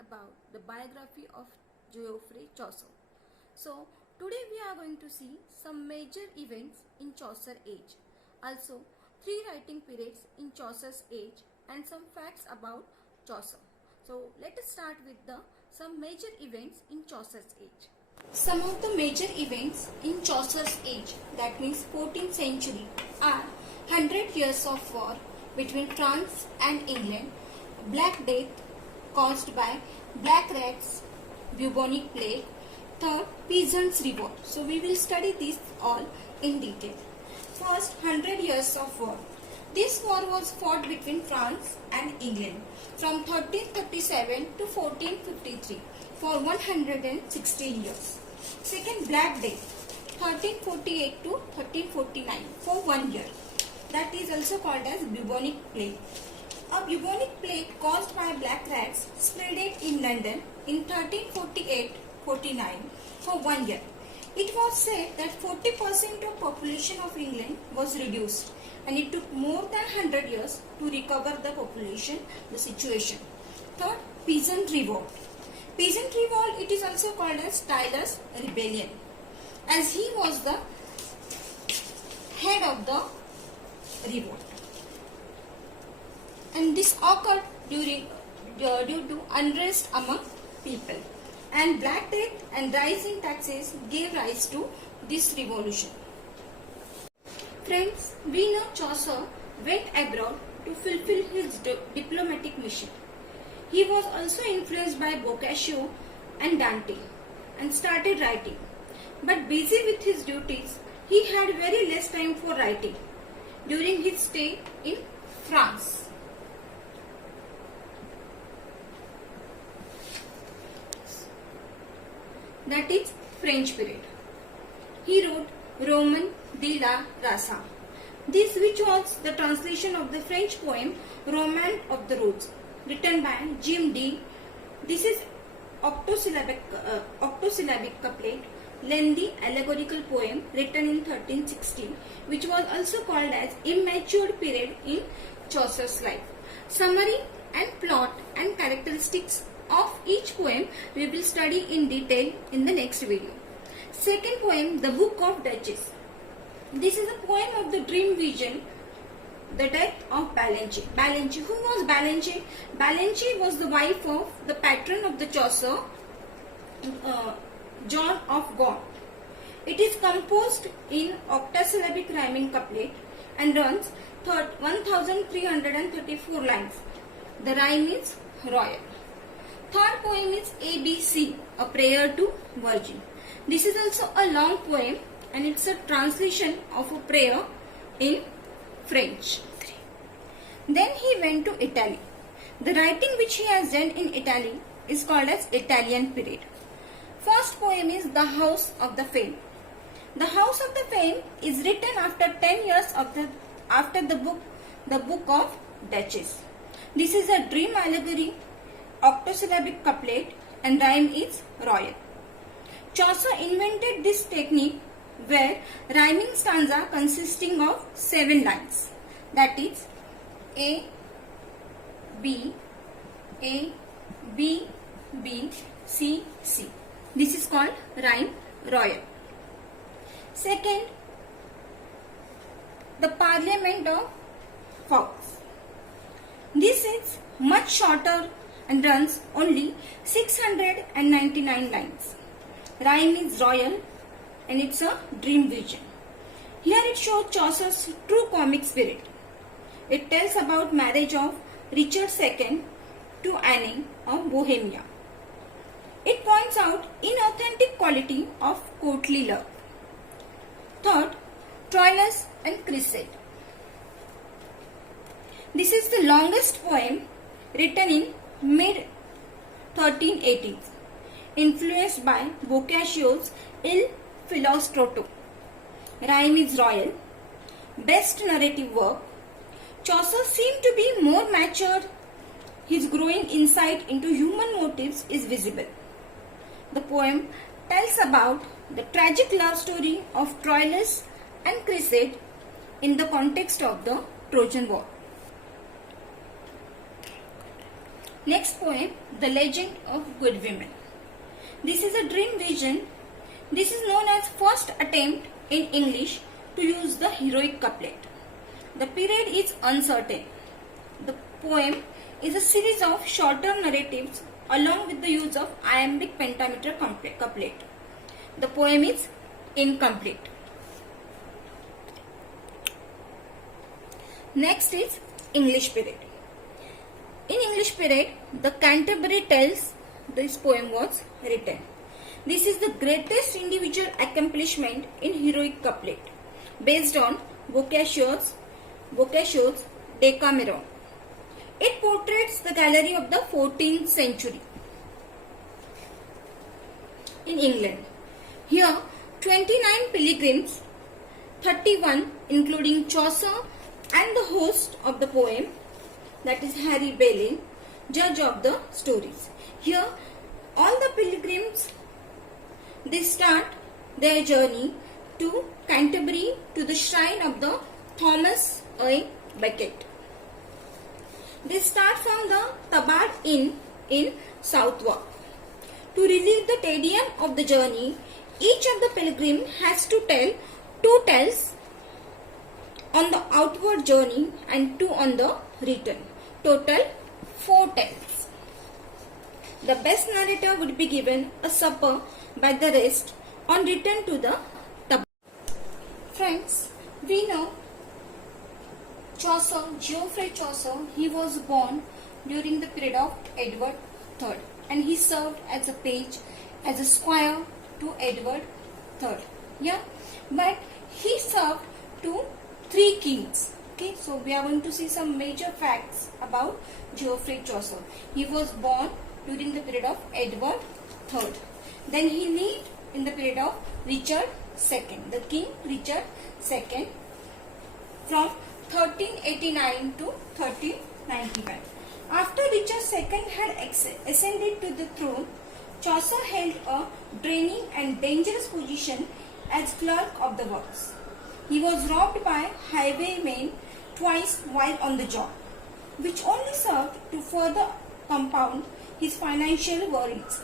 about the biography of Geoffrey Chaucer. So, today we are going to see some major events in Chaucer age. Also, three writing periods in Chaucer's age and some facts about Chaucer. So, let us start with some major events in Chaucer's age. Some of the major events in Chaucer's age, that means 14th century, are 100 years of war between France and England, Black Death caused by black rats, bubonic plague, third, peasants' revolt. So we will study these all in detail. First, 100 years of war. This war was fought between France and England from 1337 to 1453 for 116 years. Second, Black Death, 1348 to 1349 for 1 year. That is also called as bubonic plague. A bubonic plague caused by black rats spread in London in 1348-49 for 1 year. It was said that 40% of population of England was reduced, and it took more than 100 years to recover the population, the situation. Third, peasant revolt. Peasant revolt, it is also called as Tyler's rebellion, as he was the head of the revolt. And this occurred due to unrest among people. And Black Death and rising taxes gave rise to this revolution. Friends, we know Chaucer went abroad to fulfill his diplomatic mission. He was also influenced by Boccaccio and Dante and started writing. But busy with his duties, he had very less time for writing during his stay in France. That is French period. He wrote Roman de la Raza. This, which was the translation of the French poem Roman of the Roads, written by Jim Dee. This is octosyllabic couplet, lengthy allegorical poem written in 1316, which was also called as immature period in Chaucer's life. Summary and plot and characteristics of each poem we will study in detail in the next video. Second poem, The Book of Duchess. This is a poem of the dream vision, the death of Balanche. Balanche, who was Balanche? Balanche was the wife of the patron of the Chaucer, John of Gaunt. It is composed in octosyllabic rhyming couplet and runs 1334 lines. The rhyme is royal. Third poem is ABC, a prayer to Virgin. This is also a long poem and it's a translation of a prayer in French. Then he went to Italy. The writing which he has done in Italy is called as Italian period. First poem is The House of the Fame. The House of the Fame is written after 10 years after the book of Duchess. This is a dream allegory, octosyllabic couplet, and rhyme is royal. Chaucer invented this technique where rhyming stanza consisting of 7 lines, that is A, B, A, B, B, C, C. This is called rhyme royal. Second, the Parliament of Fox. This is much shorter and runs only 699 lines. Rhyme is royal and it's a dream vision. Here it shows Chaucer's true comic spirit. It tells about marriage of Richard II to Anne of Bohemia. It points out inauthentic quality of courtly love. Third, Troilus and Cressida. This is the longest poem written in mid-1380s, influenced by Boccaccio's Il Filostroto. Rhyme is royal. Best narrative work. Chaucer seemed to be more mature. His growing insight into human motives is visible. The poem tells about the tragic love story of Troilus and Cressida in the context of the Trojan War. Next poem, The Legend of Good Women. This is a dream vision. This is known as first attempt in English to use the heroic couplet. The period is uncertain. The poem is a series of shorter narratives along with the use of iambic pentameter couplet. The poem is incomplete. Next is English period. In English period, the Canterbury Tales, this poem was written. This is the greatest individual accomplishment in heroic couplet, based on Boccaccio's Decameron. It portrays the gallery of the 14th century in England. Here, 29 pilgrims, 31 including Chaucer and the host of the poem, that is Harry Belin, judge of the stories. Here, all the pilgrims, they start their journey to Canterbury, to the shrine of the Thomas A. Becket. They start from the Tabard Inn in Southwark. To relieve the tedium of the journey, each of the pilgrim has to tell 2 tales on the outward journey and 2 on the return. Total 4 tales. The best narrator would be given a supper by the rest on return to the Tabard. Friends, we know Chaucer, Geoffrey Chaucer, he was born during the period of Edward III, and he served as a page, as a squire to Edward III. Yeah, but he served to 3 kings. Okay, so we are going to see some major facts about Geoffrey Chaucer. He was born during the period of Edward III. Then he lived in the period of Richard II, the King Richard II, from 1389 to 1391. After Richard II had ascended to the throne, Chaucer held a draining and dangerous position as clerk of the works. He was robbed by highwaymen twice while on the job, which only served to further compound his financial worries.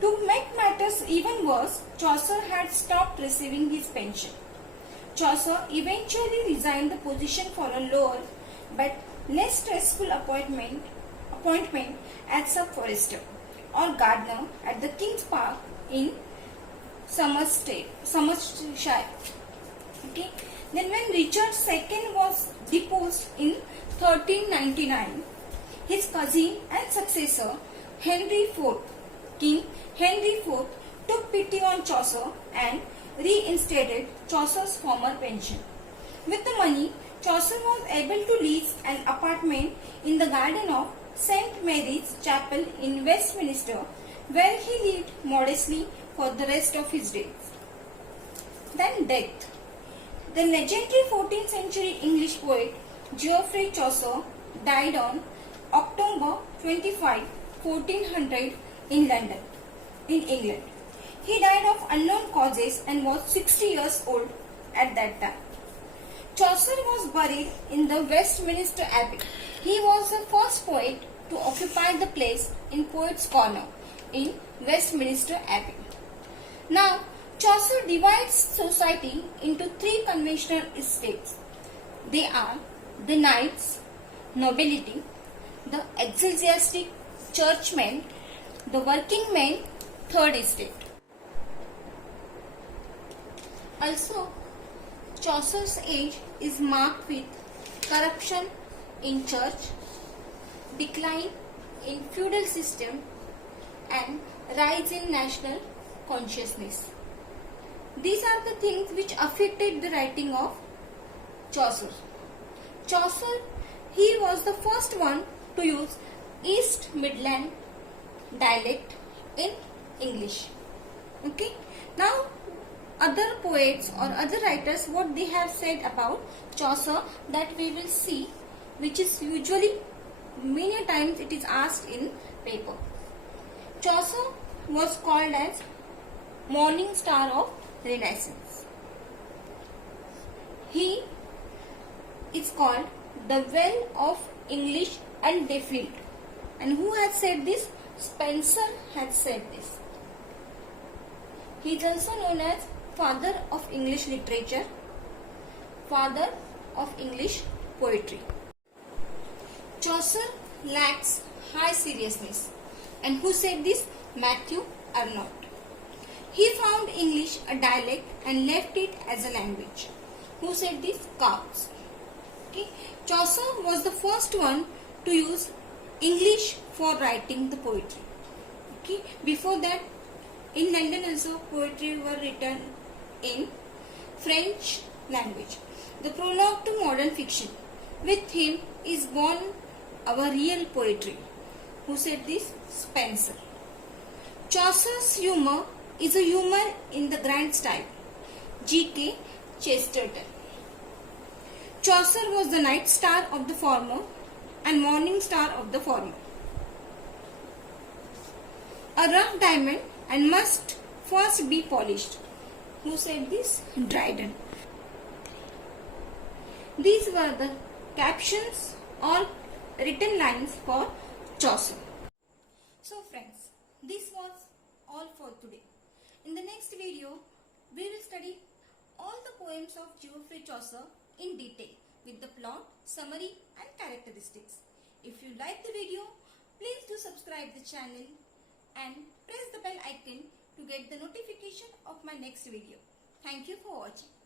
To make matters even worse, Chaucer had stopped receiving his pension. Chaucer eventually resigned the position for a lower but less stressful appointment as sub-forester or gardener at the King's Park in Somersetshire. Okay. Then when Richard II was deposed in 1399, his cousin and successor Henry IV, King Henry IV, took pity on Chaucer and reinstated Chaucer's former pension. With the money, Chaucer was able to lease an apartment in the garden of St. Mary's Chapel in Westminster, where he lived modestly for the rest of his days. Then death. The legendary 14th century English poet Geoffrey Chaucer died on October 25, 1400 in London, in England. He died of unknown causes and was 60 years old at that time. Chaucer was buried in the Westminster Abbey. He was the first poet to occupy the place in Poets' Corner in Westminster Abbey. Now, Chaucer divides society into 3 conventional estates. They are the knights, nobility, the ecclesiastic churchmen, the working men, 3rd estate. Also, Chaucer's age is marked with corruption in church, decline in feudal system, and rise in national consciousness. These are the things which affected the writing of Chaucer. Chaucer, he was the first one to use East Midland dialect in English. Okay. Now, other poets or other writers, what they have said about Chaucer, that we will see, which is usually many times it is asked in paper. Chaucer was called as morning star of Renaissance. He is called the well of English and Defield. And who has said this? Spenser has said this. He is also known as father of English literature, father of English poetry. Chaucer lacks high seriousness. And who said this? Matthew Arnold. He found English a dialect and left it as a language. Who said this? Cowes. Okay. Chaucer was the first one to use English for writing the poetry. Okay. Before that, in London also poetry were written in French language. The prologue to modern fiction. With him is born our real poetry. Who said this? Spenser. Chaucer's humor is a humor in the grand style. G.K. Chesterton. Chaucer was the night star of the former and morning star of the former. A rough diamond and must first be polished. Who said this? Dryden. These were the captions or written lines for Chaucer. So friends, this was all for today. In the next video, we will study all the poems of Geoffrey Chaucer in detail with the plot, summary and characteristics. If you like the video, please do subscribe the channel and press the bell icon to get the notification of my next video. Thank you for watching.